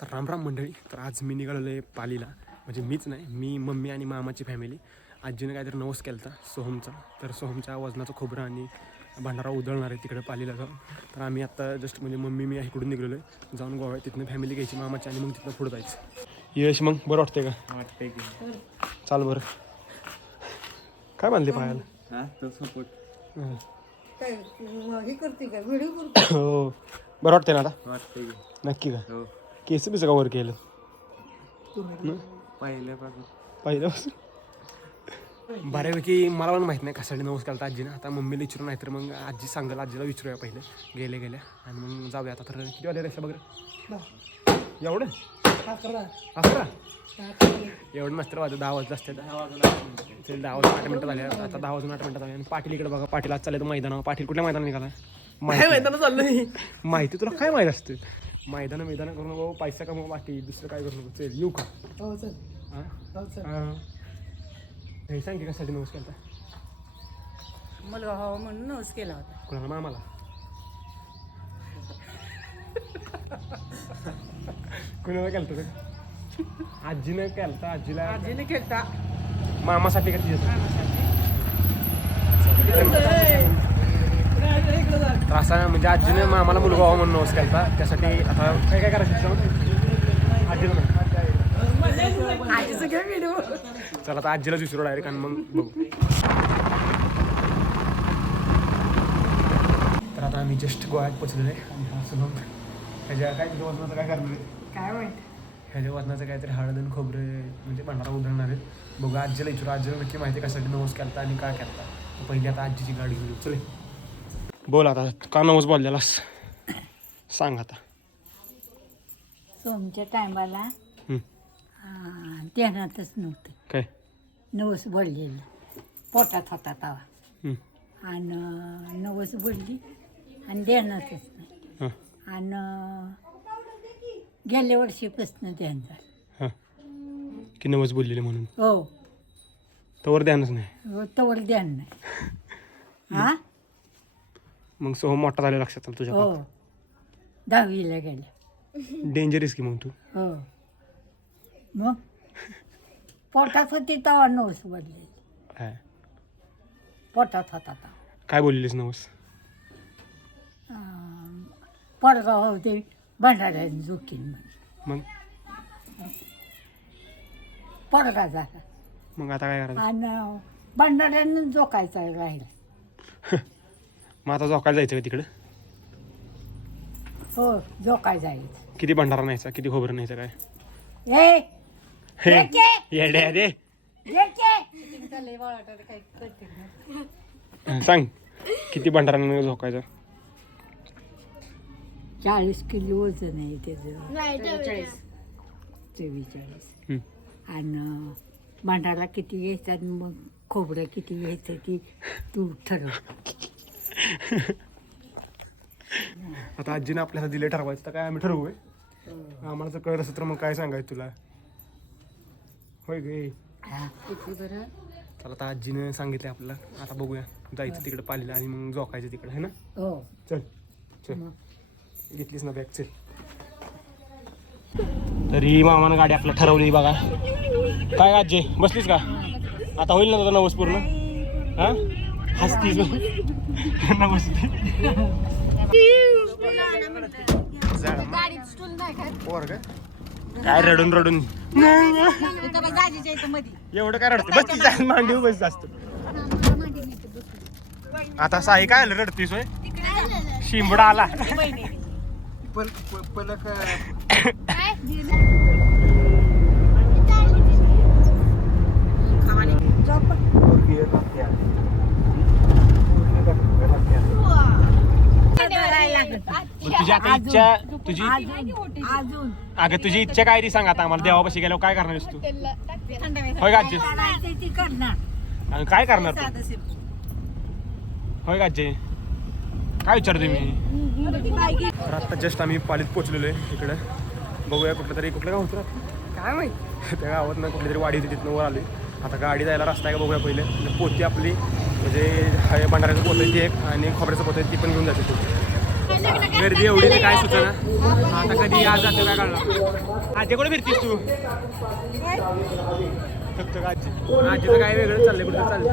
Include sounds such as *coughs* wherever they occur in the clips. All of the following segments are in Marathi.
तर रामराम मंडळी तर आज मी निघालेलो आहे पालीला. म्हणजे मीच नाही मी मम्मी आणि मामाची फॅमिली आजीनं काहीतरी नवस केला होता सोहमचा. तर सोहमच्या वजनाचं खोबरं आणि भंडारा उधळणार आहे तिकडे पालीला जाऊन. तर आम्ही आत्ता जस्ट म्हणजे मम्मी मी इकडून निघलेलो आहे. जाऊन गोव्यात तिथनं फॅमिली घ्यायची मामाची आणि मग तिथनं पुढं जायचं. यश मग बरं वाटतंय का? वाटतंय की. चाल बरं. काय बांधले पायाला? हा तो सपोर्ट हं. काय हे करते का? व्हिडिओ करते? *coughs* हो. बरं वाटतंय ना आता? वाटतंय की. नक्की का? हो. केस बिस का वर केलं. पहिल्यापासून पहिल्यापासून. बऱ्यापैकी मला पण माहीत नाही कशासाठी नवस केला आजीनं. आता मम्मीला विचारू नाही तर मग आजी सांगाल आजीला विचारूया पहिले. गेले गेल्या. आणि मग जाऊया. आता तर किती वाजले रेषा बघा एवढं? अकरा. एवढं नसतं वाजत दहा वाजता असते. दहा वाजून ते दहा वाजून आठ मिनिटं झाले. आता दहा वाजून आठ मिनिटं झाले. आणि पाटील इकडे बघा. पाटील आज चालले मैदानावर. पाटील कुठल्या मैदानात निघाला? माहिती माहिती तुला काय माहिती असते? मैदान मैदान करू नको पैसा कमव पाटील दुसरं काय करू नको. चल येऊ का? हो चल. हां? हो चल. हां. हे सांग की कशासाठी नवस केला मुलगा हवा म्हणून नवस केला होता. कोणाला? मामाला? कुणाला केलं होतं आजीनं केलं होतं आजीला आजीने केलता. मामासाठी का तिच्या तर असा म्हणजे आजीनं मामाला मुलगा व्हावा म्हणून नवस केला त्यासाठी आता काय काय करायचं? आजीला. आजीचं व्हिडिओ चला आता आजीलाच विसरू डायरेक्ट आणि मग बघू. तर आता आम्ही जस्ट गोव्यात पोचलेलो आहे. आणि हा सुगम ह्याच्या काय तुझ्या वजनाचं काय करणार आहे? काय माहीत? ह्याच्या वजनाचं काहीतरी हळद आणि खोबरे म्हणजे भंडारा उधळणार आहेत. बघू आजीला विचारू. आजीला नक्की माहिती कशासाठी नवस केला आणि काय केला तर पहिली आता आजीची गाडी घेऊन. चले. बोल आता का नवस बोललेलास सांग आता सोमच्या टायमाला हं. ध्यानातच नव्हतं काय नवस बडलेलं पोटात होता तवा हं. आणि नवस बडली आणि ध्यानातच नाही हां आणि गेल्या वर्षीपासून ध्यान झालं हां की नवस बोललेले म्हणून हो तवर ध्यानच नाही हो, तवर ध्यान नाही हा मग सोहम मोठा झाला लक्षात आलं तुझ्या हो. दहावीला गेल्या डेंजरस की मग तू? हो. मग? पोटात होती तवा नवस बडलेली काय पोटात होता तवा काय बोललेलीस नवस? पडगाव होते भंडाऱ्याने झोकीन म्हणजे मग? पडगा झाला. मग आता काय करायचं? आणि भंडाऱ्यानं जोकायचा राहिला. मग आता जोकायला जायचं का तिकडं? हो जोकाय जायचं. किती भंडारा न्यायचा किती खोबरं न्यायचं काय? ए हे येड्या दे. सांग किती भंडारा झोकायचा चाळीस किलो वजन आहे त्याचं. चव्वेचाळीस. हं. आणि भंडारा किती घ्यायचा आणि मग खोबरं किती घ्यायचं ती तू ठरव. *laughs* आता आजीने आपल्याला दिले ठरवायचं तर काय आम्ही ठरवू आम्हाला जर कळत असेल तर मग काय सांगायचं तुला? होय गे. चला आता आजीनं सांगितलं आपल्याला. आता बघूया. जायचं तिकडे पालीला आणि मग जोकायचं तिकडे है ना? हो. चल चल. मग. घेतलीस ना बॅग चल. तरी मामानं गाडी आपल्याला ठरवली बघा. काय आजी? बसलीस का? आता होईल ना तुझा नवस पूर्ण? हा? हसतीस नमस्ते पोर काय काय रडून रडून? एवढं काय रडते बस तिच्या मांडीव बस जास्त. आता साई काय आलं? रडतीस होय शिंबडा आला. पल मग तुझी आता इच्छा तुझी अजून अगं तुझी इच्छा काय ती सांग आता आम्हाला? देवापाशी गेल्यावर काय करणार आहेस तू? होय का आजी करायचं ती करणार. आणि काय करणार तू? होय का आजी काय विचारतो मी? तर आता जस्ट आम्ही पालीत पोहोचलेलो आहे इकडे. बघूया कुठलं तरी कुठलं गाव होतं काय माहीत? त्या गावात ना कुठली तरी वाडी होती तिथनं वर आली आता गाडी जायला रस्ता आहे का बघूया पहिले. म्हणजे पोती आपली म्हणजे हे भंडाऱ्याचं पोतं आहे ती एक आणि खोबऱ्याचं पोतं आहे ती पण घेऊन जाते तू. गर्दी एवढी की? काय सुचना? आता कधी आज जातो काय काढणार आजी कुठे फिरतीस तू? फक्त आजी. आजीचं काय वेगळं चाललंय कुठं चाललंय?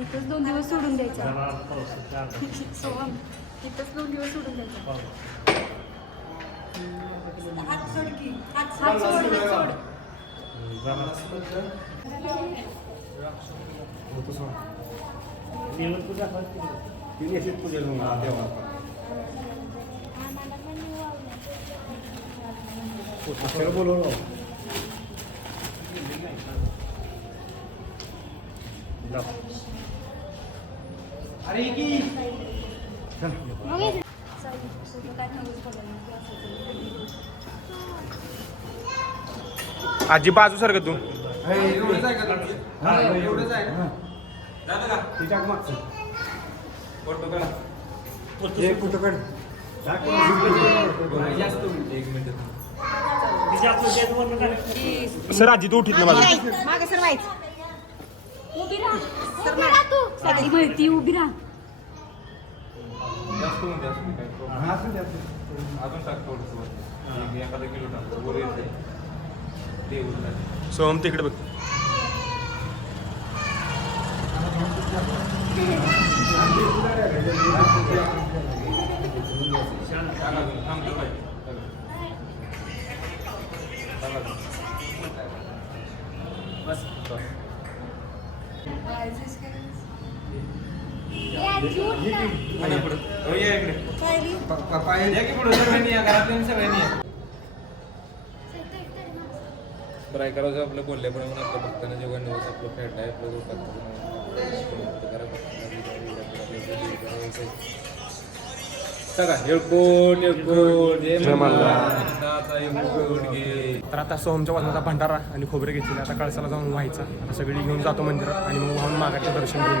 इथंच दोन दिवस सोडून द्यायचा सोहम इथंच दोन दिवस सोडून द्यायचा हात सोड की. हात सोड, हात सोड. चालेल. तुझं काय आजी बाजू सारखं तू. सर आजी तू उठीत ना माझं. मागे राहा. तू सगळी माहिती उभी राहा जास्त होऊन जास्त काय problem. अजून टाक थोडंसं वरती. एक एखादा किलो टाक वर येते ते उरलं सोहम तिकडे बघ टाक अजून थांब ठेव बाई. टाक अजून. बस बस. आणि की सगळ्यांनी आपलं बोलल्याप्रमाणे आपलं भक्तांना जेव्हा नवस आपलं फॅट आहे आपलं सगळा जय. मल्हार येळकोट घे तर आता सोहमच्या वजनाचा भंडारा आणि खोबरे घेतलेले आता कळसाला जाऊन व्हायचा. आता सगळी घेऊन जातो मंदिरात आणि मग वाहून मागाचे दर्शन घेऊन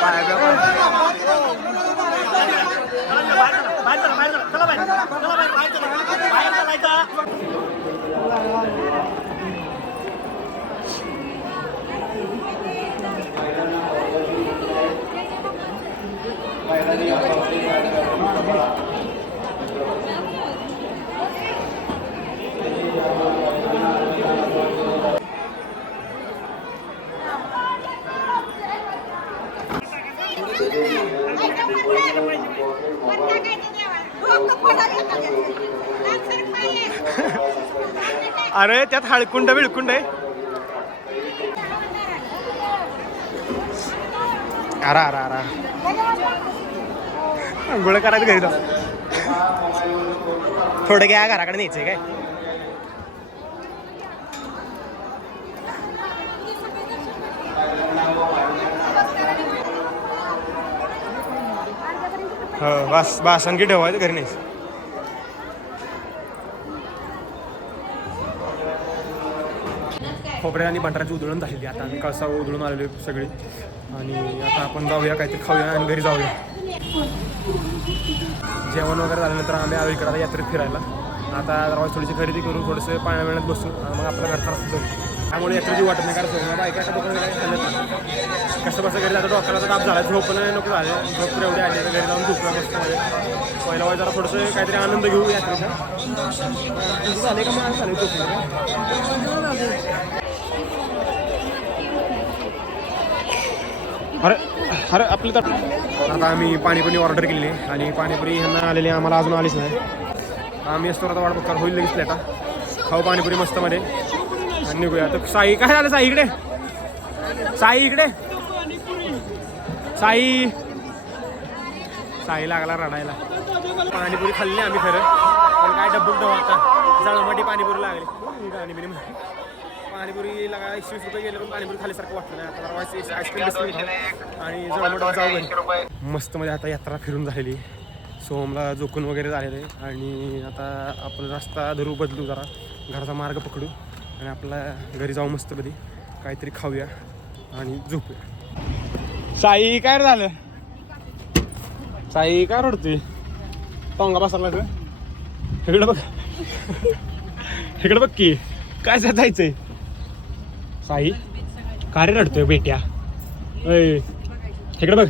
拜拜。拜拜拜来着了，来了，来了，了，了，了，了，了，了，了，*laughs* अरे त्यात हळकुंड बिळकुंड आहे. अरा अरा अरा गोळ करायचं घरी जाऊ थोडं घ्या घराकडे न्यायचंय काय? हो बस बस ठेवायचं घरी न्यायचं. खोबऱ्या आणि बटाट्याची उधळण झालेली आता आम्ही कळसा उधळून आलेलो आहे सगळी. आणि आता आपण जाऊया काहीतरी खाऊया आणि घरी जाऊया. जेवण वगैरे झाल्यानंतर आम्ही आलो इकडे यात्रेत फिरायला. आता जरा थोडीशी खरेदी करून थोडंसं पाण्या वेळात बसू आणि मग आपला घरचा असतो त्यामुळे यात्रेची वाटत नाही कारण सोडून बायका आता दुकान कसं बसं घरी जातं डोक्याला तर झाला झोप नाही नको झाले. झोप तर एवढी आली घरी जाऊन झोपला मस्त मध्ये पहिला वेळ जरा थोडंसं काहीतरी आनंद घेऊ यात्रेचा. झाले का मग? झाले झोपलं अरे अरे आपली तर आता आम्ही पाणीपुरी ऑर्डर केली आणि पाणीपुरी ह्यांना आलेली आम्हाला अजून आलीच नाही. आम्ही असतो आता वाट बघतो होईल लगेच प्लेटा खाऊ पाणीपुरी मस्त मध्ये आणि निघूया. तर साई काय झालं साई इकडे? साई इकडे? साई. साई लागला रडायला. पाणीपुरी खाल्ली आम्ही खरं. पण काय डब्बू डबा आता. जळमटी पाणीपुरी लागली. गाणी बिणी पाणीपुरी लागा एकशे वीस रुपये गेले पण पाणीपुरी खाल्यासारखं वाटलं नाही. आता जरा आईस्क्रीम बिस्क्रीम आणि जळमट जाऊ मस्त मध्ये आता यात्रा फिरून झालेली. सोमला जोखून वगैरे झालेलं. आणि आता आपला रस्ता धरू बदलू जरा. घराचा मार्ग पकडू. आणि आपला घरी जाऊ मस्त कधी काहीतरी खाऊया आणि झोपूया. साई काय झालं? साई काय रडतोय? टोंगा बसला इकडं. बघ. *laughs* इकडं बघ की. काय जायचंय साई कारे रडतोय बेट्या. अय इकडे बघ.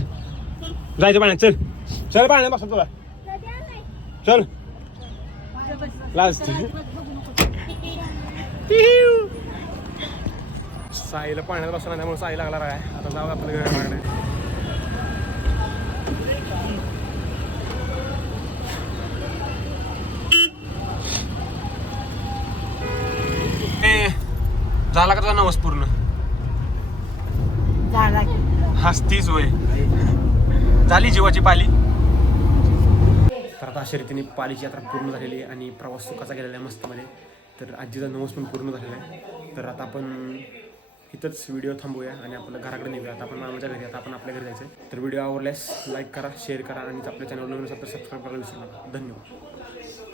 जायचं पाण्यात चल. चल पाण्यात बसा तुला. चल. लास्ट साईला पाण्यात बसला त्यामुळे साई लागला आहे. आता जाऊ आपल्या घराकडे ए, झाला का तुझा नवस पूर्ण? झाला की. हसतीच वय. झाली जीवाची पाली? तर आता अशा रीतीने पालीची यात्रा पूर्ण झालेली आहे आणि प्रवास सुखाचा गेलेला आहे मस्तमध्ये. तर आजीचा नवस पण पूर्ण झालेला आहे. तर आता आपण इथंच व्हिडिओ थांबूया आणि आपल्या घराकडे निघूया. आता आपण मामाच्या घरी आता आपण आपल्या घरी जायचं आहे तर व्हिडिओ आवडल्यास लाईक करा शेअर करा आणि आपल्या चॅनल नवीन असेल तर सबस्क्राईब करायला विसरू नका. धन्यवाद.